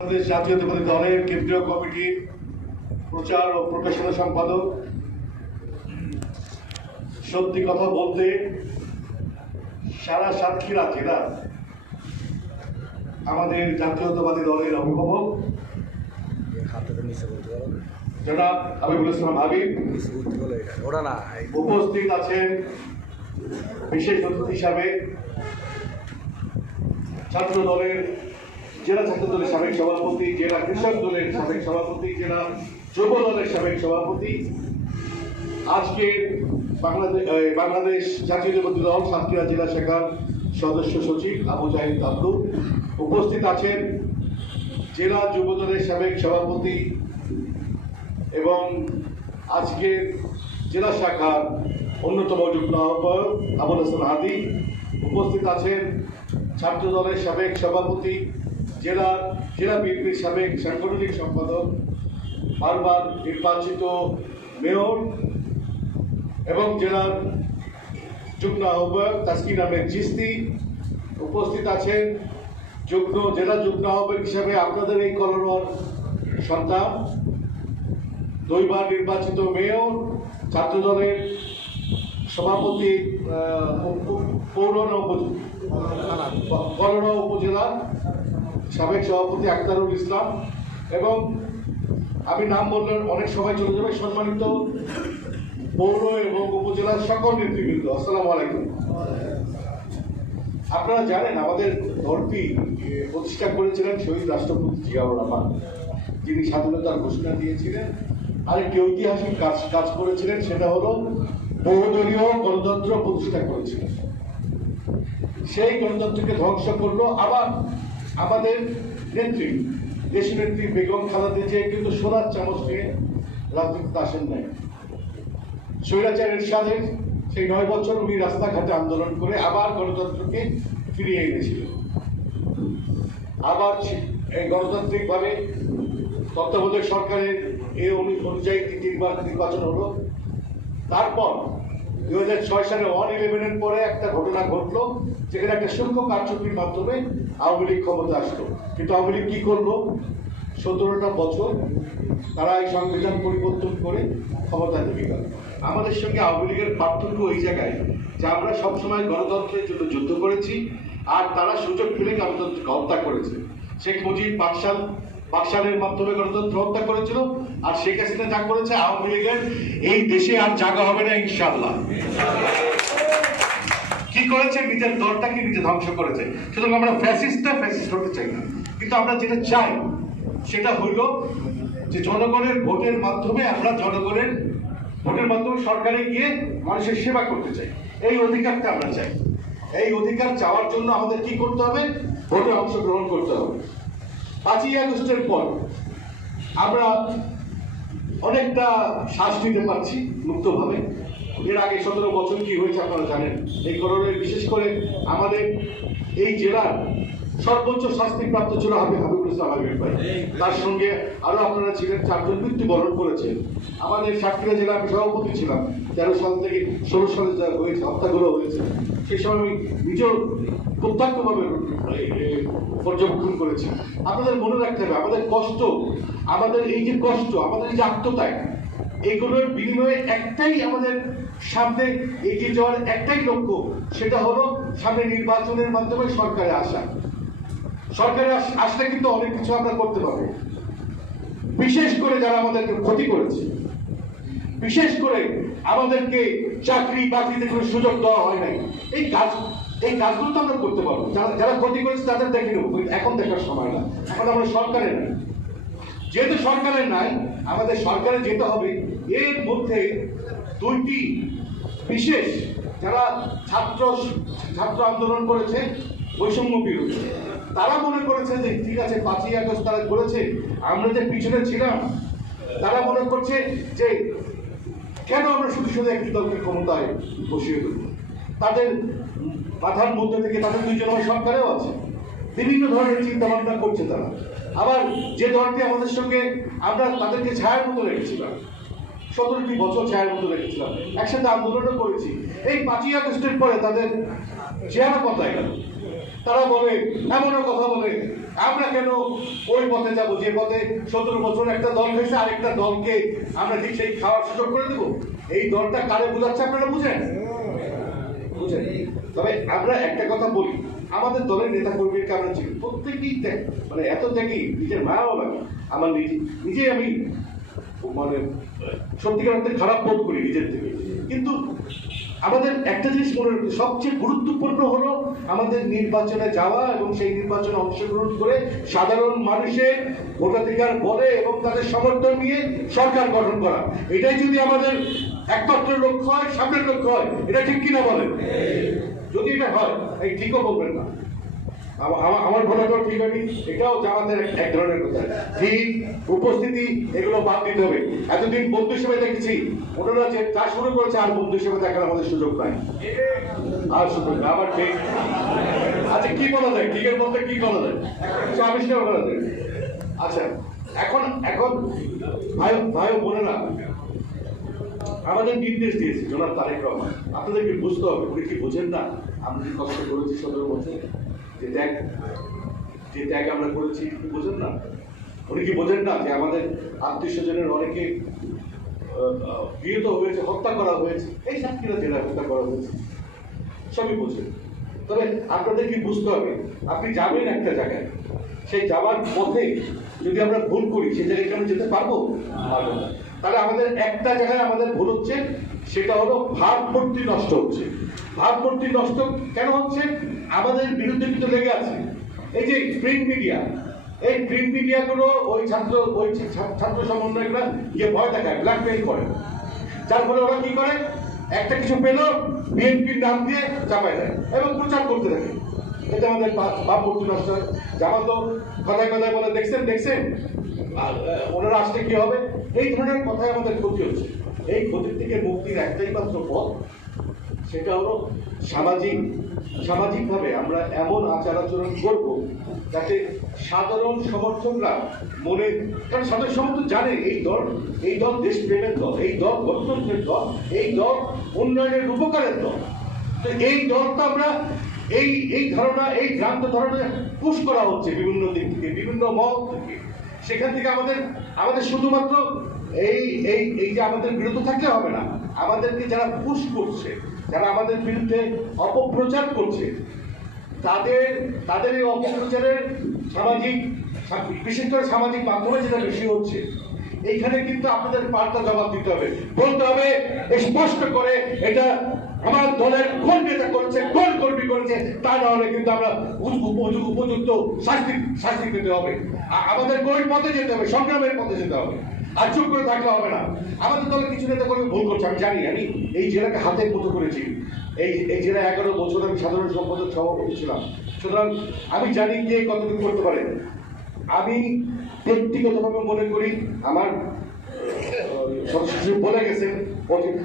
বাংলাদেশ জাতীয়তাবাদী দলের কেন্দ্রীয় কমিটির প্রচার ও প্রকাশনা সম্পাদক। সত্যি কথা বলতে সারা সাতক্ষীরা জেলা আমাদের জাতীয়তাবাদী দলের অভিভাবক। না উপস্থিত আছেন বিশেষ অতিথি হিসাবে। ছাত্র দলের জেলা ছাত্র দলের সাবেক সভাপতি, জেলা কৃষক দলের সাবেক সভাপতি, জেলা যুব দলের সাবেক সভাপতি। আজকে বাংলাদেশ বাংলাদেশ জাতীয়তাবাদী দল সাতক্ষীরা জেলা শাখার সদস্য সচিব আবু জাহিদ আব্দু উপস্থিত আছেন জেলা যুব দলের সাবেক সভাপতি এবং আজকের জেলা শাখার অন্যতম যুগ্ম আহ্বায়ক আবুল হাসান হাদি। উপস্থিত আছেন ছাত্র দলের সাবেক সভাপতি জেলা জেলা বিএনপির সাবেক সাংগঠনিক সম্পাদক, বারবার নির্বাচিত মেয়র এবং জেলার যুগ্ম আহ্বায়ক তাসকিন আহমেদ চিস্তি উপস্থিত আছেন। যুগ্ম, জেলা যুগ্ম আহ্বায়ক হিসাবে আপনাদের এই কলরর সন্তান, দুইবার নির্বাচিত মেয়র ছাত্র দলের সভাপতি পৌরনা উপজেলা করোনা উপজেলার সাবেক সভাপতি আক্তারুল ইসলাম এবং আমি নাম বললেন অনেক সময় চলে যাবে, সম্মানিত পৌর এবং উপজেলার সকল নেতৃবৃন্দ। আসসালামু আলাইকুম। আপনারা জানেন আমাদের দলটি প্রতিষ্ঠা করেছিলেন শহীদ রাষ্ট্রপতি জিয়াউর রহমান। যিনি স্বাধীনতার ঘোষণা দিয়েছিলেন, আরেকটি ঐতিহাসিক কাজ কাজ করেছিলেন, সেটা হলো বহুদলীয় গণতন্ত্র প্রতিষ্ঠা করেছিলেন। সেই গণতন্ত্রকে ধ্বংস করল আবার আমাদের নেত্রী, দেশ নেত্রী বেগম খালাদে যে কিন্তু সোনার চামচ নিয়ে রাজনীতিতে আসেন নাই। স্বৈরাচার এরশাদের সেই নয় বছর উনি রাস্তাঘাটে আন্দোলন করে আবার গণতন্ত্রকে ফিরিয়ে এনেছিলেন। আবার এই গণতান্ত্রিকভাবে তত্ত্বাবধায়ক সরকারের এ অনু- অনুযায়ী তিনবার নির্বাচন হলো। তারপর দু হাজার ছয় সালে ওয়ান ইলেভেনের পরে একটা ঘটনা ঘটলো, যেখানে একটা সূক্ষ্ম কারচুপির মাধ্যমে আওয়ামী লীগ ক্ষমতা আসলো। কিন্তু আওয়ামী লীগ কি করল? সতেরোটা বছর তারা এই সংবিধান পরিবর্তন করে ক্ষমতা থেকে গেল। আমাদের সঙ্গে আওয়ামী লীগের পার্থক্য ওই জায়গায় যে আমরা সবসময় গণতন্ত্রের জন্য যুদ্ধ করেছি আর তারা সুযোগ পেলে গণতন্ত্রকে হত্যা করেছে। শেখ মুজিব বাকশাল বাকশালের মাধ্যমে গণতন্ত্র হত্যা করেছিল আর শেখ হাসিনা যা করেছে, আওয়ামী লীগের এই দেশে আর জায়গা হবে না ইনশাল্লাহ করেছে, নিজের দলটাকে নিজে ধ্বংস করেছে। সুতরাং আমরা ফ্যাসিস্টটা ফ্যাসিস্ট হতে চাই না। কিন্তু আমরা যেটা চাই, সেটা হইল যে জনগণের ভোটের মাধ্যমে আমরা জনগণের ভোটের মাধ্যমে সরকারে গিয়ে মানুষের সেবা করতে চাই। এই অধিকারটা আমরা চাই। এই অধিকার চাওয়ার জন্য আমাদের কি করতে হবে? ভোটে অংশগ্রহণ করতে হবে। পাঁচই আগস্টের পর আমরা অনেকটা শ্বাস নিতে পারছি মুক্তভাবে। এর আগে সতেরো বছর কি হয়েছে আপনারা জানেন? এই করোনায় বিশেষ করে আমাদের এই জেলার সর্বোচ্চ শাস্তিপ্রাপ্ত ছিল হাবিব হাবিবুল ইসলাম হাবিব ভাই। তার সঙ্গে আরও আপনারা ছিলেন, চারজন মৃত্যুবরণ করেছেন। আমাদের সাতক্ষীরা জেলা সভাপতি ছিলাম। তেরো সাল থেকে ষোলো সালে যা হয়েছে, হত্যাগুলো হয়েছে সেই সময় আমি নিজেও প্রত্যক্ষভাবে পর্যবেক্ষণ করেছি। আপনাদের মনে রাখতে হবে, আমাদের কষ্ট, আমাদের এই যে কষ্ট, আমাদের এই যে আত্মত্যাগ, এগুলোর বিনিময়ে একটাই আমাদের সামনে এগিয়ে যাওয়ার একটাই লক্ষ্য, সেটা হলো সামনে নির্বাচনের মাধ্যমে সরকারে আসা। সরকারে আসলে কিন্তু অনেক কিছু আমরা করতে পারব। বিশেষ করে যারা আমাদেরকে ক্ষতি করেছে। বিশেষ করে আমাদেরকে চাকরি বাকরিতে কোনো সুযোগ দেওয়া হয় নাই। এই কাজ, এই কাজগুলো তো আমরা করতে পারব। যারা ক্ষতি করেছে তাদের দেখে নেব। এখন দেখার সময় না। এখন আমরা সরকারে নাই। যেহেতু সরকারের নাই, আমাদের সরকারে যেতে হবে। এর মধ্যে দুইটি বিশেষ যারা ছাত্র ছাত্র আন্দোলন করেছে, বৈষম্য বিরোধী। তারা মনে করেছে যে, ঠিক আছে, পাঁচই আগস্ট তারা করেছে, আমরা যে পিছনে ছিলাম, তারা মনে করছে যে, কেন আমরা শুধু শুধু একটি দলকে ক্ষমতায় বসিয়ে দেবো? তাদের মাথার মধ্যে থেকে তাদের দুইজন সরকারেও আছে। বিভিন্ন ধরনের চিন্তা ভাবনা করছে তারা। আবার যে দলটি আমাদের সঙ্গে আমরা তাদেরকে ছায়ার মতো রেখেছিলাম সতেরোটি বছর ছায়ার মতো রেখেছিলাম। একসাথে আন্দোলনও করেছি। এই পাঁচই আগস্টের পরে তাদের চেহারা কথায় গেল। তারা বলে, এমনও কথা বলে, আমরা কেন ওই পথে যাব? যে পথে সতেরো বছর একটা দল হয়েছে, আরেকটা দলকে আমরা ঠিক সেই খাওয়ার সুযোগ করে দেবো? এই দলটা কারে বোঝাচ্ছে আপনারা বুঝেন? বুঝেন? তবে আমরা একটা কথা বলি, আমাদের দলের নেতা কর্মীকে আমরা চিনি প্রত্যেকেই মানে এত দেখি নিজের মায়াও লাগে। আমার নিজে নিজেই আমি মানে সত্যিকার অর্থে খারাপ বোধ করি নিজের থেকে। কিন্তু আমাদের একটা জিনিস মনে রাখতে সবচেয়ে গুরুত্বপূর্ণ হলো আমাদের নির্বাচনে যাওয়া এবং সেই নির্বাচনে অংশগ্রহণ করে সাধারণ মানুষের ভোটাধিকার বলে এবং তাদের সমর্থন নিয়ে সরকার গঠন করা। এটাই যদি আমাদের একমাত্র লক্ষ্য হয়, সামনের লক্ষ্য হয়, এটা ঠিক কিনা বলেন? যদি এটা হয়, এই ঠিকও বলবেন না। আমা- আমা- আমার মনে করো ঠিক হয়নি এটাও জামাতের এক- ধরনের কথা। ঠিক উপস্থিতি, এগুলো বাদ দিতে হবে। এতদিন বন্ধু হিসেবে দেখেছি ওনারা যে তা শুরু করেছে, আর বন্ধু হিসেবে দেখার আমাদের সুযোগ নাই। আর সুযোগ আবার ঠিক। আচ্ছা কি বলা যায়? ঠিকের বলতে কি বলা যায়? কিছু আবিষ্কার করা যায়। আচ্ছা এখন এখন ভাই ভাই বোনেরা, আমাদের নির্দেশ দিয়েছে, জনাব তারেক রহমান। আপনাদেরকে বুঝতে হবে, উনি কি বোঝেন না? আমরা যে কষ্ট করেছি সতেরো বছর। যে ত্যাগ যে ত্যাগ আমরা করেছি কি বোঝেন না। উনি কি বোঝেন না যে আমাদের আত্মীয় স্বজনের অনেকে গৃহীত হয়েছে, হত্যা করা হয়েছে, এই সাতক্ষীরা জেলায় হত্যা করা হয়েছে, সবই বোঝেন। তবে আপনাদের কি বুঝতে হবে, আপনি যাবেন একটা জায়গায়, সেই যাওয়ার পথে যদি আমরা ভুল করি, সেই জায়গায় কি যেতে পারব? পারব না। তাহলে আমাদের একটা জায়গায় আমাদের ভুল হচ্ছে, সেটা হলো ভাবমূর্তি নষ্ট হচ্ছে। ভাবমূর্তি নষ্ট কেন হচ্ছে? আমাদের বিরুদ্ধে কিন্তু লেগে আছে। এই যে প্রিন্ট মিডিয়া এই প্রিন্ট মিডিয়াগুলো ওই ছাত্র ওই ছাত্র সমন্বয়করা গিয়ে ভয় দেখায় ব্ল্যাকমেইল করে। যার ফলে ওরা কি করে? একটা কিছু পেল, বিএনপির নাম দিয়ে চাপায় দেয় এবং প্রচার করতে থাকে। এটা আমাদের ভাবমূর্তি নষ্ট। হয়। জামা তো কথায় কথায় বলে, দেখছেন দেখছেন? ওনারা আসলে কি হবে? এই ধরনের কথায় আমাদের ক্ষতি হচ্ছে। এই ক্ষতির থেকে মুক্তির একটাই মাত্র পথ, সেটা হলো সামাজিক, সামাজিকভাবে আমরা এমন আচার আচরণ করব যাতে সাধারণ সমর্থকরা মনে, কারণ সাধারণ সমর্থক জানে এই দল এই দল দেশপ্রেমের দল, এই দল গণতন্ত্রের দল, এই দল উন্নয়নের উপকারের দল। তো এই দলটা আমরা এই এই ধারণা, এই ভ্রান্ত ধারণা পুশ করা হচ্ছে বিভিন্ন দিক থেকে, বিভিন্ন মত থেকে। সেখান থেকে আমাদের আমাদের শুধুমাত্র এই এই এই যে আমাদের বিরত থাকলে হবে না। আমাদেরকে যারা পুশ করছে, যারা আমাদের বিরুদ্ধে অপপ্রচার করছে, তাদের তাদের এই অপপ্রচারের সামাজিক, বিশেষ করে সামাজিক মাধ্যমে যেটা বেশি হচ্ছে, এইখানে কিন্তু আপনাদের পাল্টা জবাব দিতে হবে। বলতে হবে, স্পষ্ট করে এটা আমার দলের কিন্তু আমরা উপ- উপ- উপযুক্ত শাস্তি শাস্তি পেতে হবে। আমাদের গরিব পথে যেতে হবে, সংগ্রামের পথে যেতে হবে। আর চুপ করে থাকলে হবে না। আমাদের দলে কিছু নেতা কর্মী ভুল করছে, আমি জানি, আমি এই জেলাকে হাতের মতো করেছি। এই এই জেলায় এগারো বছর আমি সাধারণ সম্পাদক সভাপতি ছিলাম। সুতরাং আমি জানি কে কতটুকু করতে পারে। আমি ব্যক্তিগতভাবে মনে করি, আমার সদস্য বলে গেছেন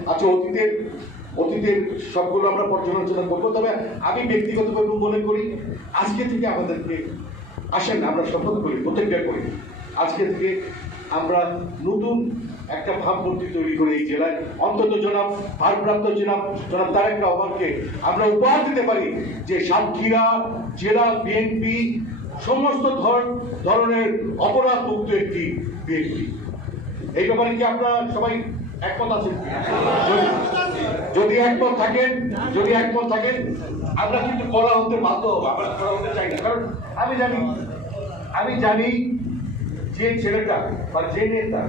আচ্ছা অতীতের অতীতের সবগুলো আমরা পর্যালোচনা করব। তবে আমি ব্যক্তিগতভাবে মনে করি, আজকে থেকে আমাদেরকে আসেন, আমরা শপথ করি, প্রতিজ্ঞা করি। আজকে থেকে আমরা নতুন একটা ভাবমূর্তি তৈরি করে এই জেলায়। অন্তত জনাব, ভারপ্রাপ্ত জনাব জনাব তারেক রহমানকে আমরা উপহার দিতে পারি যে সাতক্ষীরা জেলা বিএনপি সমস্ত ধর- ধরনের অপরাধ মুক্ত একটি বিএনপি। এই ব্যাপারে কি আপনারা সবাই যদি- একমত থাকেন, যদি একমত থাকেন, আমরা কিন্তু করা হতে বাধ্য হব, আমরা করা হতে চাই না। কারণ আমি জানি আমি জানি যে ছেলেটা বা যে নেতা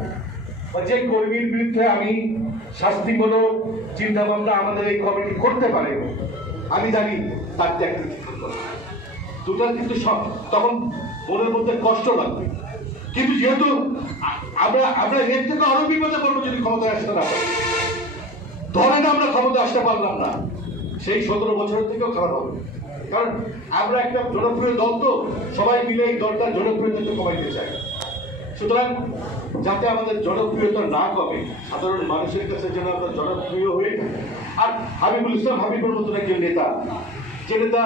বা যে কর্মীর বিরুদ্ধে আমি শাস্তিমূলক চিন্তা ভাবনা আমাদের এই কমিটি করতে পারে, আমি জানি তার হবে। দুটো কিন্তু সব তখন মনের মধ্যে কষ্ট লাগবে। কিন্তু যেহেতু আমরা আমরা এর থেকে আরও বিপদে পড়ব যদি ক্ষমতায় আসতে না পারি। ধরেন আমরা ক্ষমতা আসতে পারলাম না, সেই সতেরো বছরের থেকেও খারাপ হবে। কারণ আমরা একটা জনপ্রিয় দল তো, সবাই মিলে এই দলটার জনপ্রিয়তা কমাইতে চাই। সুতরাং যাতে আমাদের জনপ্রিয়তা না কমে, সাধারণ মানুষের কাছে যেন আমরা জনপ্রিয় থাকি। আর হাবিবুল ইসলাম হাবিবুর মতন একজন নেতা যে নেতা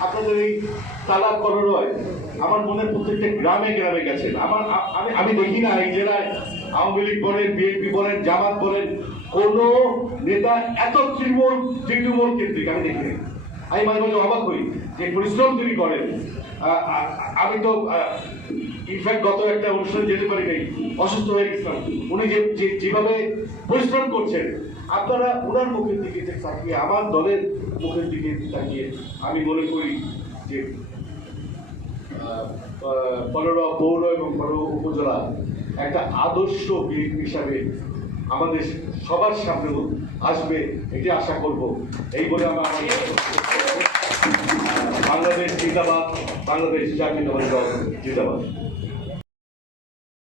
আপনাদের এই তালা কররয় আমার মনে প্রত্যেকটা গ্রামে গ্রামে গেছেন আমার আমি আমি দেখি না এই জেলায় আওয়ামী লীগ বলেন, বিএনপি বলেন, জামাত বলেন, কোন নেতা এত তৃণমূল তৃণমূল কেন্দ্রিক, আমি দেখি আমি মাঝে মাঝে অবাক হই যে পরিশ্রম তিনি করেন। আমি তো ইনফ্যাক্ট গত একটা অনুষ্ঠানে যেতে পারি নাই, অসুস্থ হয়ে গেছিলাম। উনি যে- যেভাবে পরিশ্রম করছেন আপনারা ওনার মুখের দিকে তাকিয়ে, আমার দলের মুখের দিকে তাকিয়ে, আমি মনে করি যে পনেরো পৌর এবং পনেরো উপজেলা একটা আদর্শ বিএনপি হিসাবে আমাদের সবার সামনেও আসবে, এটি আশা করব। এই বলে আমার বাংলাদেশ জিন্দাবাদ, বাংলাদেশ দল জিন্দাবাদ।